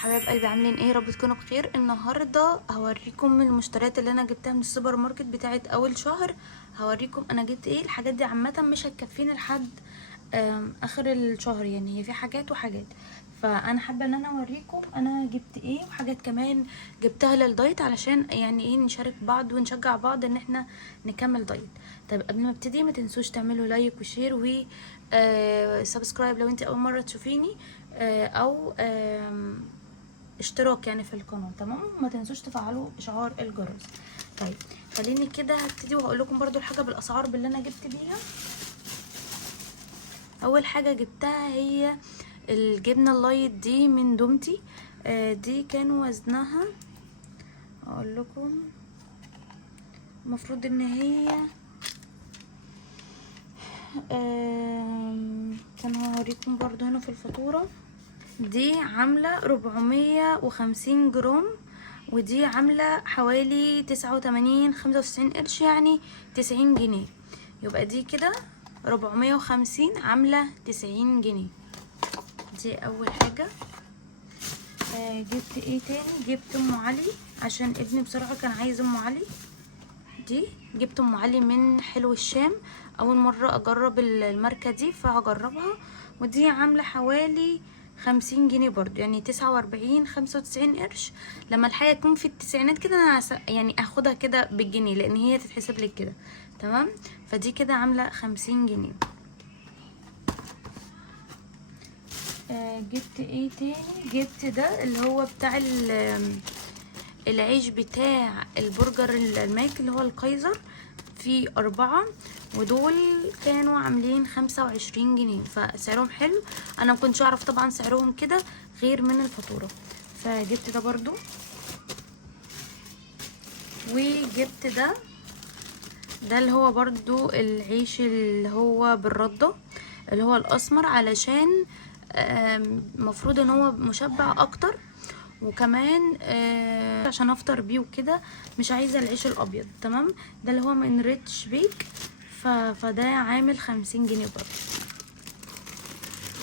حبايب قلبي عاملين ايه؟ رب تكونوا بخير. النهارده هوريكم المشتريات اللي انا جبتها من السوبر ماركت بتاعت اول شهر. هوريكم انا جبت ايه. الحاجات دي عامه مش هتكفيني لحد اخر الشهر، يعني هي في حاجات وحاجات، فانا حابه ان انا اوريكم انا جبت ايه، وحاجات كمان جبتها للدايت علشان يعني ايه نشارك بعض ونشجع بعض ان احنا نكمل دايت. طيب قبل ما ابتدي ما تنسوش تعملوا لايك وشير و سبسكرايب لو انت اول مره تشوفيني، او اشتراك يعني في القناه. تمام، ما تنسوش تفعلوا اشعار الجرس. طيب خليني كده هبتدي وهقول لكم برضو الحاجه بالاسعار باللي انا جبت بيها. اول حاجه جبتها هي الجبنه اللايت دي من دومتي. دي كان وزنها، اقول لكم المفروض ان هي كان هوريكم برضو هنا في الفاتوره. دي عاملة 450 جرام، ودي عاملة حوالي 89 95 قرش، يعني 90 جنيه. يبقى دي كده 450 عاملة 90 جنيه. دي اول حاجة. جبت ايه تاني؟ جبت ام علي عشان ابني بصراحة كان عايز ام علي. دي جبت ام علي من حلو الشام، اول مرة اجرب الماركة دي فهجربها. ودي عاملة حوالي 50 جنيه برضو، يعني 49 95 قرش. لما الحاجة تكون في التسعينات كده انا يعني اخدها كده بالجنيه لان هي تتحسب لك كده. تمام، فدي كده عاملة 50 جنيه. جبت ايه تاني؟ جبت ده اللي هو بتاع العيش بتاع البرجر الماك اللي هو الكايزر، في 4، ودول كانوا عاملين 25 جنيه، فسعرهم حلو. انا مكنتش اعرف طبعا سعرهم كده غير من الفاتورة، فجبت ده برضو. وجبت ده اللي هو برضو العيش اللي هو بالردة اللي هو الاسمر، علشان مفروض ان هو مشبع اكتر، وكمان عشان افطر بيه وكده، مش عايزه العيش الابيض. تمام، ده اللي هو من ريتش بيك، فده عامل 50 جنيه برضه.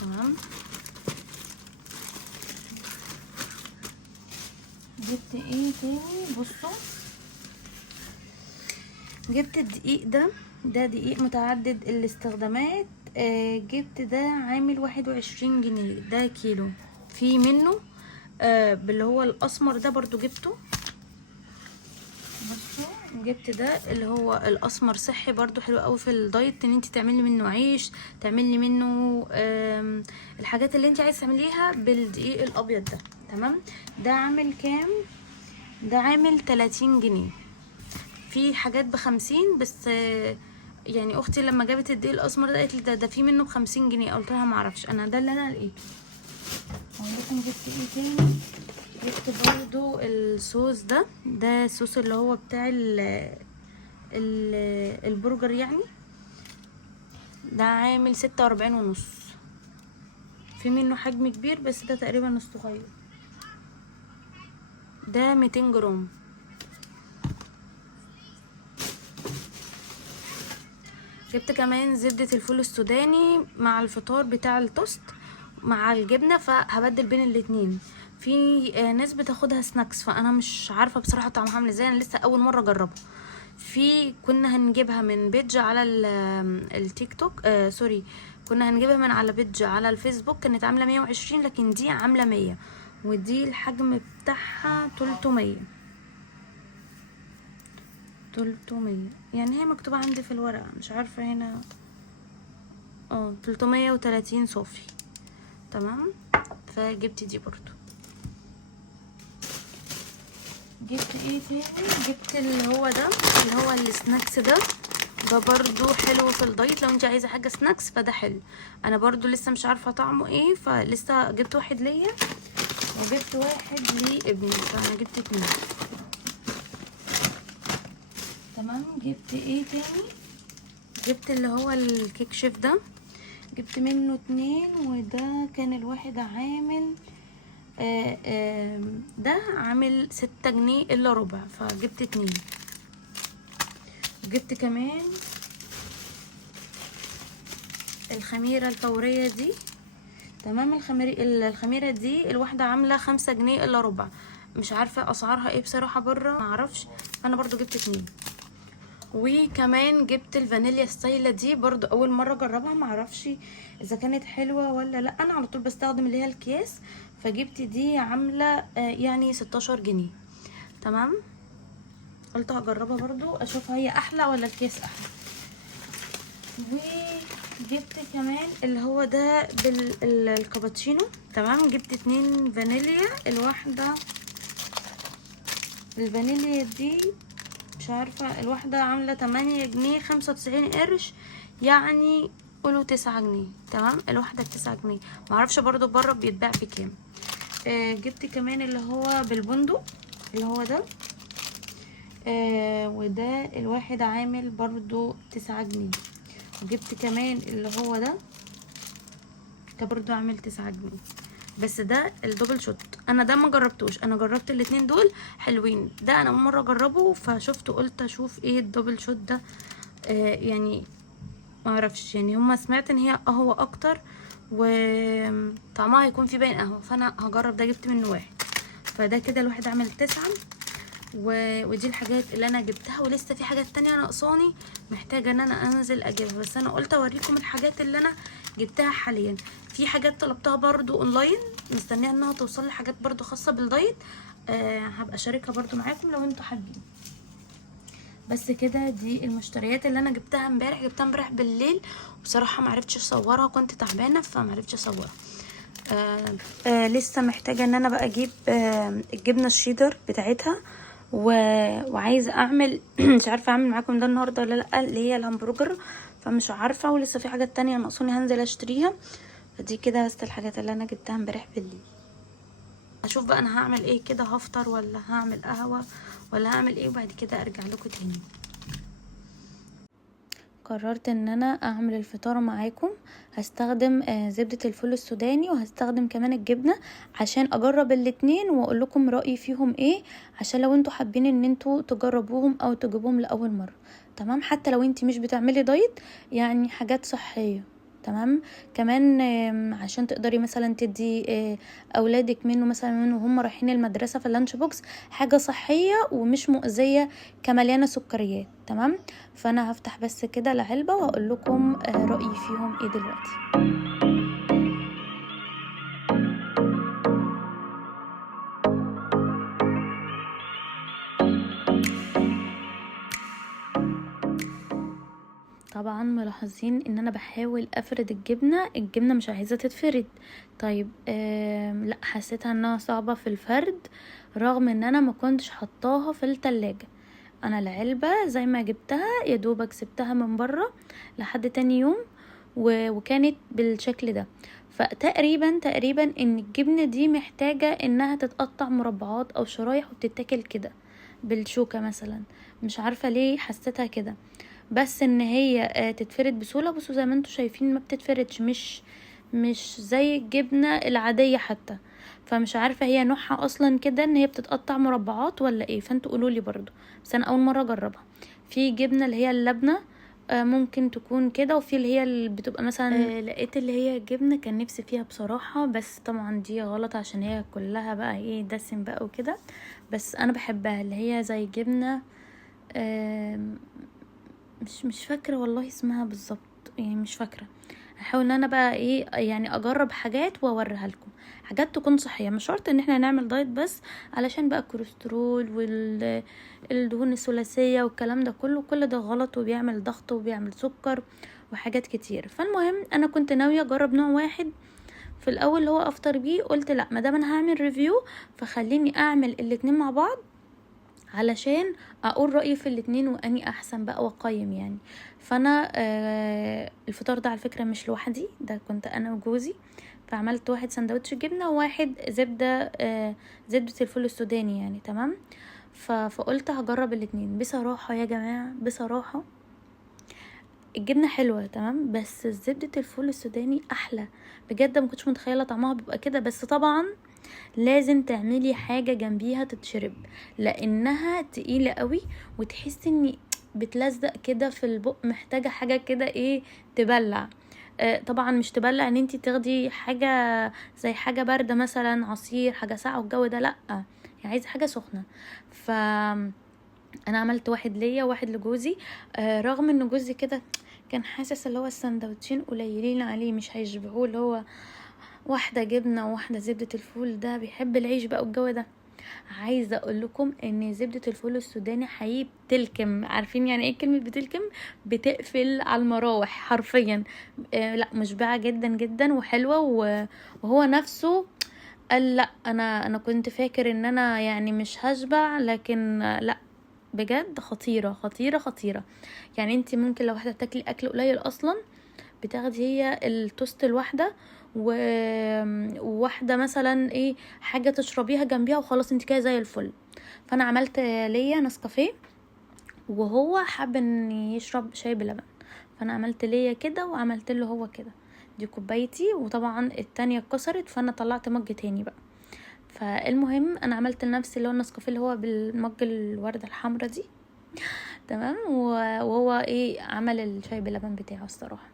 تمام، جبت ايه تاني؟ بصوا، جبت الدقيق ده دقيق متعدد الاستخدامات. جبت ده عامل 21 جنيه، ده كيلو. في منه باللي هو الاسمر ده برضو جبته. بصوا، جبت ده اللي هو الاسمر، صحي برضو، حلو قوي في الدايت ان انت تعملي منه عيش، تعملي منه الحاجات اللي انت عايز تعمليها بالدقيق الابيض ده. تمام، ده عامل كام؟ ده عامل 30 جنيه. في حاجات ب50 بس. يعني اختي لما جابت الدقيق الاسمر ده قالت لي ده في منه ب50 جنيه، قلت لها معرفش، انا ده اللي انا لقيته. هقول لكم جبت ايه تاني. جبت برضو الصوص ده الصوص اللي هو بتاع البرجر يعني. ده عامل 46 ونص. في منه حجم كبير بس ده تقريبا الصغير. ده 200 جرام. جبت كمان زبدة الفول السوداني مع الفطار بتاع التوست مع الجبنة، فهبدل بين الاتنين. في ناس بتاخدها سناكس، فانا مش عارفة بصراحة طعمها عامل ازاي، انا لسه اول مرة اجربها. كنا هنجيبها من بيدج على التيك توك، سوري، كنا هنجيبها من على بيدج على الفيسبوك، كانت عاملة 120، لكن دي عاملة 100، ودي الحجم بتاعها 300. يعني هي مكتوبة عندي في الورقة، مش عارفة هنا 330 صافي. تمام، فجبت دي برضو. جبت ايه تاني؟ جبت اللي هو ده اللي هو السناكس ده برضو حلو في الدايت، لو انت عايزه حاجه سناكس فده حلو. انا برضو لسه مش عارفه طعمه ايه، فلسه جبت واحد ليا وجبت واحد لابني، فانا جبت 2. تمام، جبت ايه تاني؟ جبت اللي هو الكيك شيف جبت منه 2، وده كان الواحد عامل ده عامل 6 جنيه الا ربع، فجبت 2. وجبت كمان الخميرة الفورية دي. تمام. الخميره دي الواحده عامله 5 جنيه الا ربع، مش عارفه اسعارها ايه بصراحه بره، معرفش. انا برضو جبت 2. وكمان جبت الفانيليا ستايله دي برضو اول مره اجربها، معرفش اذا كانت حلوه ولا لا. انا على طول بستخدم اللي هي الكيس، فجبت دي عامله يعني 16 جنيه. تمام. قلت هجربها برضو اشوفها هي احلى ولا الكيس احلى. وجبت كمان اللي هو ده بالكابتشينو. تمام. جبت 2 فانيليا، الواحده الفانيليا دي مش عارفه الواحده عامله 8 جنيه 95 قرش، يعني قولوا 9 جنيه. تمام. الواحده ب9 جنيه، معرفش برضو بره بيتباع بكام. جبت كمان اللي هو بالبندق اللي هو ده، وده الواحد عامل برضو 9 جنيه. وجبت كمان اللي هو ده برضو عامل 9 جنيه. بس ده الدبل شوت، انا ده ما جربتوش، انا جربت الاتنين دول حلوين، ده انا مرة اجربه فشفت قلت اشوف ايه الدبل شوت ده. يعني ما اعرفش، يعني هما سمعت ان هي قهوة اكتر وطعمها هيكون في باين قهوة، فانا هجرب ده. جبت منه واحد، فده كده الواحد عامل 9. ودي الحاجات اللي انا جبتها، ولسه في حاجات تانية ناقصاني محتاجه ان انا انزل اجيبها، بس انا قلت اوريكم الحاجات اللي انا جبتها حاليا. في حاجات طلبتها برضو اونلاين مستنيه انها توصل لي، حاجات برضو خاصه بالدايت، هبقى اشاركها برضو معاكم لو انتوا حابين. بس كده دي المشتريات اللي انا جبتها امبارح، جبتها امبارح بالليل، وبصراحه معرفتش اصورها، كنت تعبانه فمعرفتش اصورها. لسه محتاجه ان انا بقى اجيب الجبنه الشيدر بتاعتها، وعايزه اعمل مش عارفه اعمل معاكم ده النهارده ولا لا، اللي هي الهمبرجر، فمش عارفه، ولسه في حاجات تانية ناقصوني هنزل اشتريها. فدي كده بس الحاجات اللي انا جبتها امبارح بالليل. اشوف بقى انا هعمل ايه كده، هفطر ولا هعمل قهوه ولا هعمل ايه، وبعد كده ارجع لكم تاني. قررت ان انا اعمل الفطار معاكم، هستخدم زبدة الفول السوداني، وهستخدم كمان الجبنة عشان اجرب الاتنين واقول لكم رأيي فيهم ايه، عشان لو انتوا حابين ان انتوا تجربوهم او تجيبوهم لاول مرة. تمام. حتى لو انتي مش بتعملي دايت، يعني حاجات صحية. تمام. كمان عشان تقدري مثلا تدي اولادك منه، مثلا منه هم رايحين المدرسة في اللانش بوكس، حاجة صحية ومش مؤذية كمليانة سكريات. تمام. فانا هفتح بس كده العلبة واقول لكم رأيي فيهم ايه دلوقتي. طبعا ملاحظين ان انا بحاول افرد الجبنة مش عايزة تتفرد. طيب لا، حسيتها انها صعبة في الفرد، رغم ان انا ما كنتش حطاها في التلاجة. انا العلبة زي ما جبتها يا دوبك سبتها من بره لحد تاني يوم، وكانت بالشكل ده. فتقريبا ان الجبنة دي محتاجة انها تتقطع مربعات او شرايح وبتتاكل كده بالشوكة مثلا، مش عارفة ليه حسيتها كده. بس ان هي تتفرد بسهوله، بصوا زي ما انتوا شايفين ما بتتفردش، مش زي الجبنه العاديه حتى. فمش عارفه هي نوعها اصلا كده ان هي بتتقطع مربعات ولا ايه، فانتوا قولوا لي برضو. بس انا اول مره اجربها. في جبنه اللي هي اللبنه ممكن تكون كده، وفي اللي هي اللي بتبقى مثلا لقيت اللي هي جبنه كان نفسي فيها بصراحه، بس طبعا دي غلط عشان هي كلها بقى ايه دسم بقى وكده. بس انا بحبها اللي هي زي جبنه مش فاكره والله اسمها بالظبط، يعني مش فاكره. هحاول ان انا بقى ايه يعني اجرب حاجات واوريها لكم، حاجات تكون صحيه، مش شرط ان احنا نعمل دايت بس علشان بقى الكوليسترول والدهون الثلاثيه والكلام ده كله، كل ده غلط وبيعمل ضغط وبيعمل سكر وحاجات كتير. فالمهم انا كنت ناويه اجرب نوع واحد في الاول اللي هو افطر بيه، قلت لا ما دام انا هعمل ريفيو فخليني اعمل الاتنين مع بعض علشان اقول رأيي في الاتنين واني احسن بقى واقيم يعني. فانا الفطار ده على فكرة مش لوحدي، ده كنت انا وجوزي. فعملت واحد سندوتش جبنة وواحد زبدة الفول السوداني يعني. تمام. فقلت هجرب الاتنين. بصراحة يا جماعة بصراحة الجبنة حلوة تمام، بس زبدة الفول السوداني احلى بجد. ما كنتش متخيلة طعمها بيبقى كده، بس طبعا لازم تعملي حاجة جنبيها تتشرب، لانها تقيلة قوي وتحسي اني بتلزق كده في البق، محتاجة حاجة كده ايه تبلع. طبعا مش تبلع ان انتي تاخدي حاجه زي حاجه بارده مثلا، عصير، حاجه ساقعه والجو ده، لا يعني عايزه حاجه سخنه. ف انا عملت واحد ليا وواحد لجوزي. رغم ان جوزي كده كان حاسس اللي هو السندوتشين قليلين عليه مش هيشبعوه، اللي هو واحده جبنه وواحده زبده الفول، ده بيحب العيش بقى والجو ده. عايزه اقول لكم ان زبده الفول السوداني حقيقي بتلكم. عارفين يعني ايه كلمه بتلكم؟ بتقفل على المراوح حرفيا. لا مشبعه جدا جدا وحلوه. وهو نفسه قال لا، انا كنت فاكر ان انا يعني مش هشبع، لكن لا بجد خطيره خطيره خطيره. يعني انت ممكن لو واحده بتاكلي اكل قليل اصلا بتاخدي هي التوست الواحده وواحده مثلا ايه حاجه تشربيها جنبيها وخلاص انت كده زي الفل. فانا عملت ليا نسكافيه وهو حب ان يشرب شاي بلبن، فانا عملت ليا كده وعملت له هو كده. دي كوبايتي، وطبعا التانية اتكسرت فانا طلعت مج تاني بقى. فالمهم انا عملت لنفسي اللي هو النسكافيه اللي هو بالمج الوردة الحمراء دي، تمام. وهو ايه عمل الشاي بلبن بتاعه الصراحة.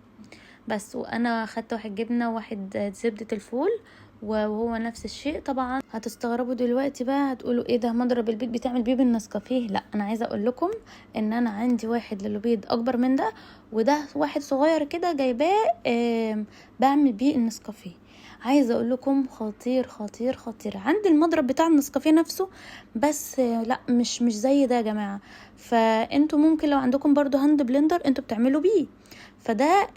بس وانا خدت واحد جبنه وواحد زبده الفول وهو نفس الشيء. طبعا هتستغربوا دلوقتي بقى، هتقولوا ايه ده مضرب البيت بتعمل بيه بالنسكافيه؟ لا انا عايزه اقول لكم ان انا عندي واحد للبيض اكبر من ده، وده واحد صغير كده جايباه بعمل بيه النسكافيه. عايزه اقول لكم خطير خطير خطير. عندي المضرب بتاع النسكافيه نفسه، بس لا مش زي ده يا جماعه. فانتوا ممكن لو عندكم برضو هاند بلندر انتوا بتعملوا بيه، فده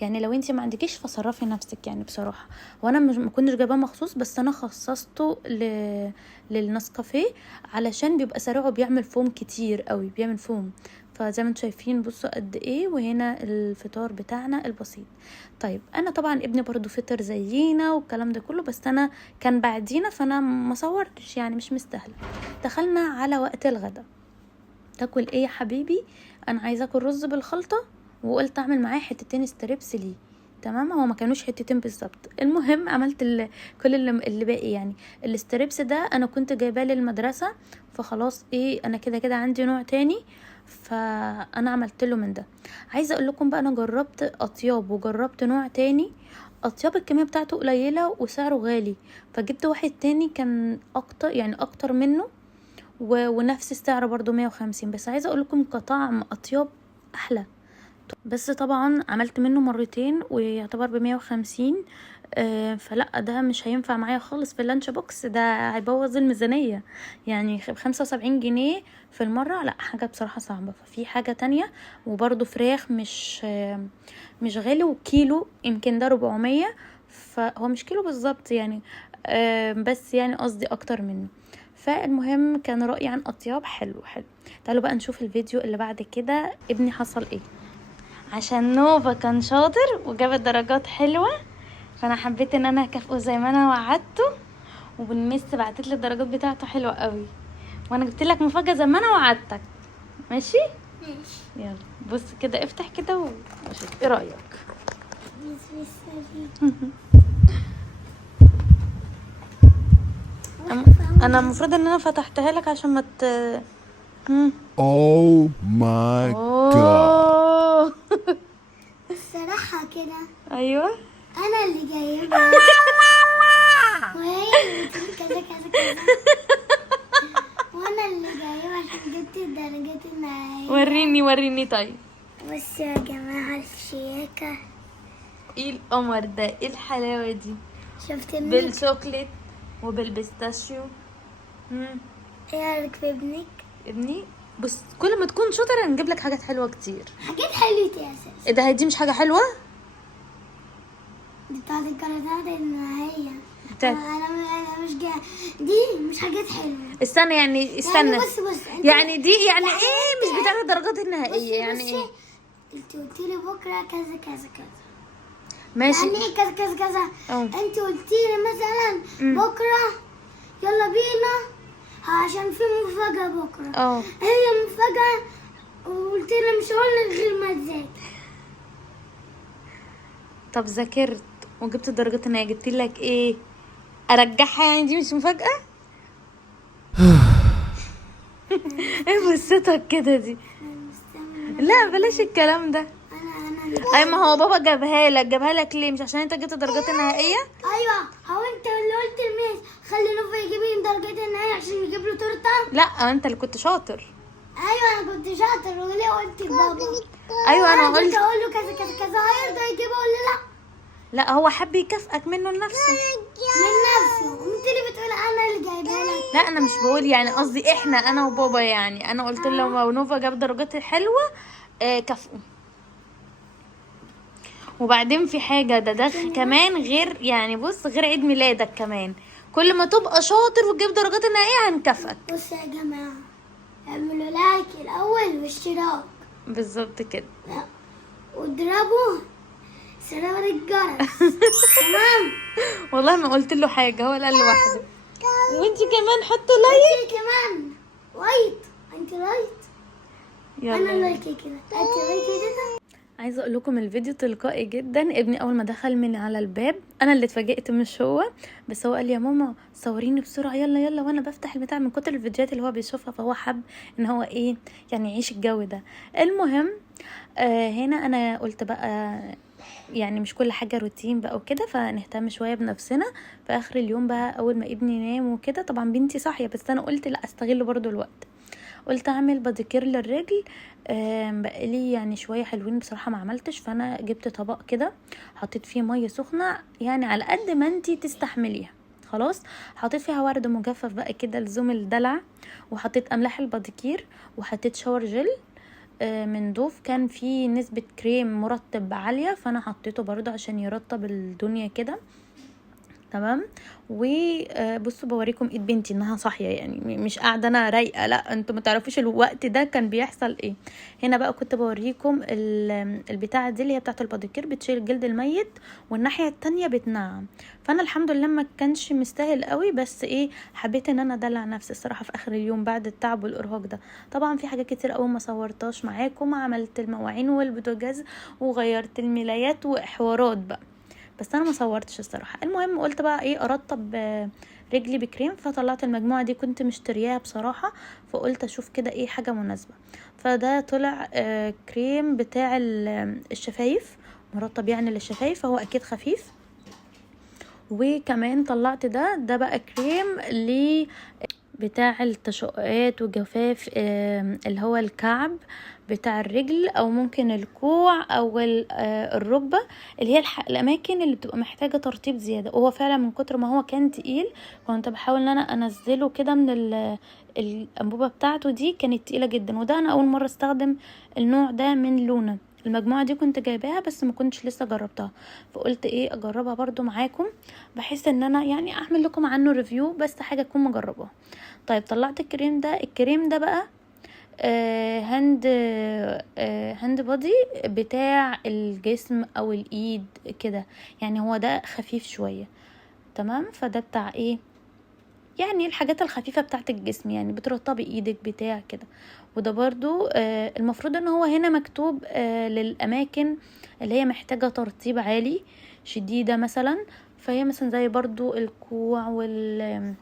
يعني لو انتي ما عندكيش فصرفي نفسك يعني بصراحه. وانا ما كنتش جايباه مخصوص، بس انا خصصته للنسكافيه علشان بيبقى سريع وبيعمل فوم كتير قوي، بيعمل فوم. فزي ما انتم شايفين بصوا قد ايه. وهنا الفطار بتاعنا البسيط. طيب انا طبعا ابني برضو فطر زينا والكلام ده كله، بس انا كان بعدينا فانا ما صورتش يعني مش مستاهله. دخلنا على وقت الغدا. تاكل ايه يا حبيبي؟ انا عايزه اكل رز بالخلطه، وقلت اعمل معاه حتتين ستريبس ليه، تمام. هو ما كانوش حتتين بالظبط. المهم عملت كل اللي باقي يعني. الستريبس ده انا كنت جايباه للمدرسه، فخلاص ايه انا كده كده عندي نوع تاني، فانا عملت له من ده. عايزه اقول لكم بقى انا جربت اطياب وجربت نوع تاني. اطياب الكميه بتاعته قليله وسعره غالي، فجبت واحد تاني كان اكتر يعني اكتر منه ونفس السعر برضو 150. بس عايزه اقول لكم كطعم اطياب احلى. بس طبعا عملت منه مرتين ويعتبر ب150. فلا ده مش هينفع معايا خالص في اللانش بوكس، ده هيبوظ الميزانيه يعني. 75 جنيه في المره، لا حاجه بصراحه صعبه. ففي حاجه تانية وبرضو فراخ مش غالي، وكيلو يمكن ده 400، فهو مش كيلو بالظبط يعني. بس يعني قصدي اكتر منه. فالمهم كان رأيي عن اطياب حلو حلو. تعالوا بقى نشوف الفيديو اللي بعد كده ابني حصل ايه. عشان نوفا كان شاطر وجاب درجات حلوة، فانا حبيت ان انا اكافئه زي ما انا وعدته. وبالمس بعتت لي الدرجات بتاعته حلوة قوي، وانا جبت لك مفاجأة زي ما انا وعدتك. ماشي يلا بص كده، افتح كده وشوف ايه رأيك. انا المفروض ان انا فتحتها لك عشان ما Oh my god. الصراحة كده ايوه أنا اللي جايبها وهي اللي بتقول كذا كذا كذا، وأنا اللي جايبها عشان جبت الدرجات النهائية. وريني طيب. بصوا يا جماعة الشياكة، ايه القمر ده؟ ايه الحلاوة دي؟ شفت ابنك؟ بالشوكليت وبالبيستاشيو. ايه رأيك في ابنك؟ ابني بص، كل ما تكون شاطر هنجيب لك حاجات حلوة كتير. حاجات حلوة يا أساس. ايه ده؟ دي مش حاجة حلوة؟ دي بتاعت الدرجات النهائية. بتاعت أنا مش جاي. دي مش حاجات حلوة. استنى يعني بص يعني دي يعني ايه مش بتاعت الدرجات النهائية؟ يعني ايه؟ انت قلت لي بكره كذا كذا كذا. ماشي يعني ايه كذا كذا كذا؟ اه. انت قلت لي مثلا بكره يلا بينا عشان في مفاجاه بكره. اه هي مفاجاه، وقلت لي مش هقول لك غير ما تذاكر. طب ذاكرت وجبت الدرجات النهائية، جبت لك ايه؟ ارجعها يعني؟ دي مش مفاجأة؟ ايه بصتك كده دي؟ لا بلاش الكلام ده. انا اي ما هو بابا جابها لك ليه؟ مش عشان انت جبت الدرجات النهائيه؟ ايوه، هو انت اللي قلت الميس خلي نوفا يجيب لي درجات النهائيه عشان يجيب له تورته. لا انت اللي كنت شاطر. ايوه انا كنت شاطر، وليه قلت لبابا؟ ايوه انا كنت قلت. اقول له كذا كذا كذا هيرضى يجيبها ولا لا؟ لا هو حب يكافئك منه لنفسه. من نفسه. انت اللي بتقول انا اللي جايبها لك. لا انا مش بقول يعني، قصدي انا وبابا يعني. انا قلت له لو نوفا جاب درجات حلوه كافئه. وبعدين في حاجه ده كمان غير يعني، بص غير عيد ميلادك كمان، كل ما تبقى شاطر وتجيب درجات النهائيه هنكافئك. بصوا يا جماعه، اعملوا لايك الاول واشتراك. بالظبط كده. لا، واضربوا زرار الجرس. تمام. والله ما قلت له حاجه، هو قال لوحده. وانتي كمان حطوا لايك. انت كمان وايت. انت لايت. انا يلا. لايك كده. انت لايك كده. عايزه اقول لكم الفيديو تلقائي جدا. ابني اول ما دخل من على الباب انا اللي اتفاجئت مش هو، بس هو قال لي يا ماما صوريني بسرعه يلا يلا، وانا بفتح البتاع من كتر الفيديوهات اللي هو بيشوفها، فهو حب ان هو ايه يعني يعيش الجو ده. المهم هنا انا قلت بقى يعني مش كل حاجه روتين بقى وكده، فنهتم شويه بنفسنا في اخر اليوم بقى. اول ما ابني نام وكده، طبعا بنتي صاحيه بس انا قلت لا استغل برضو الوقت، قلت اعمل باديكير للرجل. بقالي يعني شويه حلوين بصراحه ما عملتش، فانا جبت طبق كده حطيت فيه ميه سخنه يعني على قد ما انتي تستحمليها. خلاص حطيت فيها ورد مجفف بقى كده لزوم الدلع، وحطيت املاح الباديكير، وحطيت شاور جل من دوف، كان فيه نسبه كريم مرطب عاليه فانا حطيته برضو عشان يرطب الدنيا كده. تمام. وبصوا بوريكم ايد بنتي انها صاحيه يعني، مش قاعده انا رايقه، لا انتوا ما تعرفوش الوقت ده كان بيحصل ايه. هنا بقى كنت بوريكم البتاعه دي اللي هي بتاعه الباديكير، بتشيل الجلد الميت والناحيه التانية بتنعم. فانا الحمد لله ما كانش مستاهل قوي، بس ايه حبيت ان انا ادلع نفسي الصراحه في اخر اليوم بعد التعب والارهاق ده. طبعا في حاجات كتير قوي ما صورتهاش معاكم، عملت المواعين والبوتاجاز وغيرت الملايات وحوارات بقى، بس انا ما صورتش الصراحه. المهم قلت بقى ايه ارطب رجلي بكريم، فطلعت المجموعه دي كنت مشترياها بصراحه، فقلت اشوف كده ايه حاجه مناسبه. فده طلع كريم بتاع الشفايف، مرطب يعني للشفايف، فهو اكيد خفيف. وكمان طلعت ده بقى كريم بتاع التشققات وجفاف اللي هو الكعب بتاع الرجل، او ممكن الكوع او الركبه، اللي هي الاماكن اللي بتبقى محتاجه ترطيب زياده. وهو فعلا من كتر ما هو كان تقيل كنت بحاول ان انا انزله كده من الانبوبه بتاعته دي، كانت تقيله جدا. وده انا اول مره استخدم النوع ده من لونا. المجموعه دي كنت جايباها بس ما كنتش لسه جربتها، فقلت ايه اجربها برضو معاكم بحيث ان انا يعني اعمل لكم عنه ريفيو، بس حاجه اكون مجرباها. طيب طلعت الكريم ده بقى هاند بودي بتاع الجسم او الايد كده يعني، هو ده خفيف شويه. تمام. فده بتاع ايه يعني الحاجات الخفيفه بتاعت الجسم يعني، بترطبي ايدك بتاع كده. وده برضو المفروض ان هو هنا مكتوب للاماكن اللي هي محتاجه ترطيب عالي شديده مثلا، فهي مثلا زي برضو الكوع والركبه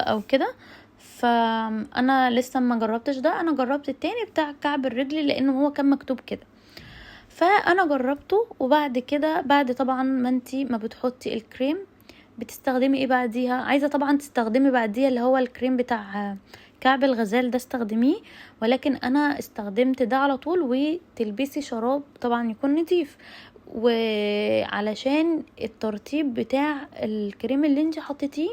او كده. فانا لسه ما جربتش ده، انا جربت التاني بتاع كعب الرجل لانه هو كان مكتوب كده، فانا جربته. وبعد كده بعد طبعا ما انتي ما بتحطي الكريم بتستخدمي ايه بعديها، عايزه طبعا تستخدمي بعديها اللي هو الكريم بتاع كعب الغزال ده استخدميه، ولكن انا استخدمت ده على طول. وتلبسي شراب طبعا يكون نظيف، وعلشان الترطيب بتاع الكريم اللي انت حطيتيه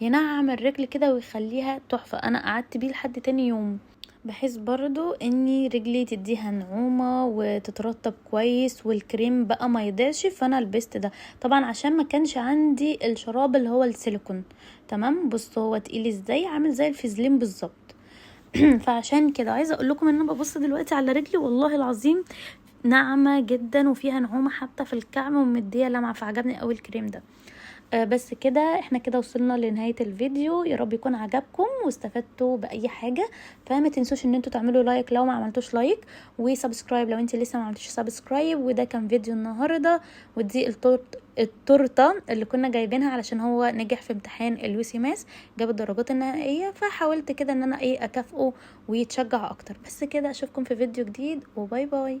ينعم الرجل كده ويخليها تحفة. انا قعدت بيه لحد تاني يوم بحيث برضو اني رجلي تديها نعومة وتترطب كويس والكريم بقى ما يضيعش. فانا لبست ده طبعا عشان ما كانش عندي الشراب اللي هو السيليكون. تمام. بصوا هو تقيل ازاي، عامل زي الفازلين بالظبط. فعشان كده عايزه اقول لكم ان انا ببص دلوقتي على رجلي والله العظيم ناعمه جدا وفيها نعومه حتى في الكعب ومديه لمعه، فعجبني قوي الكريم ده. بس كده احنا كده وصلنا لنهاية الفيديو، يا رب يكون عجبكم واستفدتوا بأي حاجة. فما تنسوش ان انتوا تعملوا لايك لو ما عملتوش لايك، وسبسكرايب لو انت لسه ما عملتوش سبسكرايب. وده كان فيديو النهاردة، ودي التورته اللي كنا جايبينها علشان هو نجح في امتحان الوسي ماس، جاب الدرجات النهائية، فحاولت كده ان انا اكافئه ويتشجع اكتر. بس كده اشوفكم في فيديو جديد وباي باي.